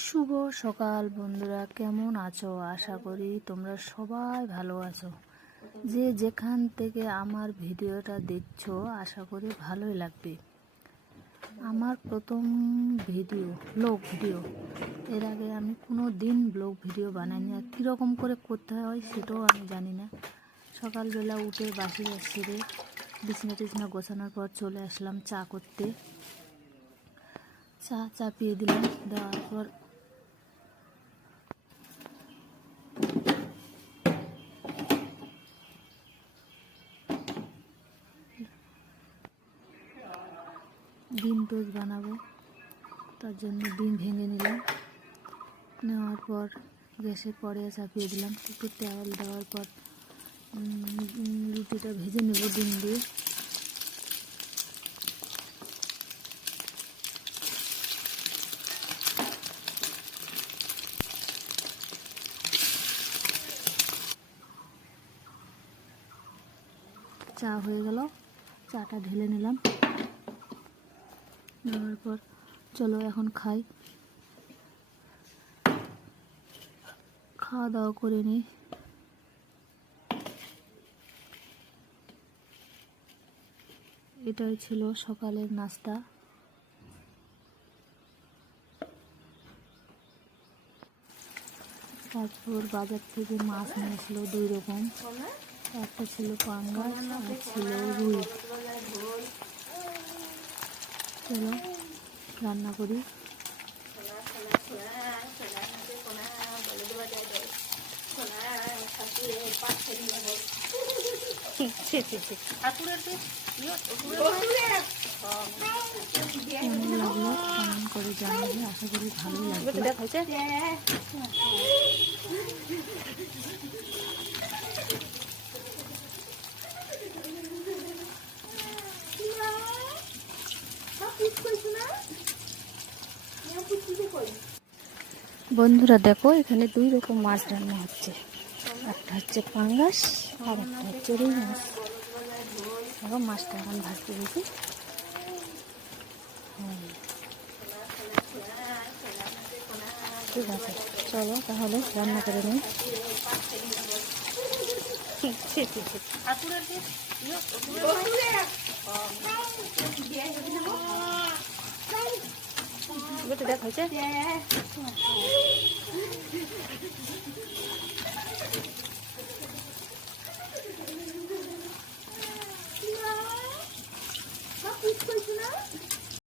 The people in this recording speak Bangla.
শুভ সকাল বন্ধুরা, কেমন আছো? আশা করি তোমরা সবাই ভালো আছো। যে যেখান থেকে আমার ভিডিওটা দেখছো আশা করি ভালোই লাগবে। আমার প্রথম ভিডিও ব্লগ ভিডিও, এর আগে আমি কোনো দিন ব্লগ ভিডিও বানাইনি, আর কীরকম করে করতে হয় সেটাও আমি জানি না। সকালবেলা উঠে বাসি সেরে বিছনা টিছনা গোছানোর পর চলে আসলাম চা করতে। চা চাপিয়ে দিলাম, দেওয়ার পর ডিম টোস্ট বানাবো, তার জন্য ডিম ভেঙে নিলাম। নেওয়ার পর গ্যাসের পরে চাপিয়ে দিলাম, একটু তেল দেওয়ার পর রুটিটা ভেজে নেব ডিম দিয়ে। চা হয়ে গেল, চাটা ঢেলে নিলাম। নেওয়ার পর চলো এখন খাওয়া দাওয়া করে নিই। এটাই ছিল সকালের নাস্তা। তারপর বাজার থেকে মাছ নিয়েছিল 2 রকম, একটা ছিল পাঙ্গাস আর ছিল রুই। চলো রান্না করি। কেমন লাগলো কমেন্ট করে জানাবে, আশা করি ভালোই লাগবে। বন্ধুরা দেখো, এখানে 2 রকম মাছ রান্না হচ্ছে, একটা হচ্ছে পাঙ্গাস আর একটা হচ্ছে রুই মাছ। দেখো মাছটা এখন ভাজতে দিয়েছি। ঠিক আছে, চলো তাহলে রান্না করে নিই। দেখ হয়েছে।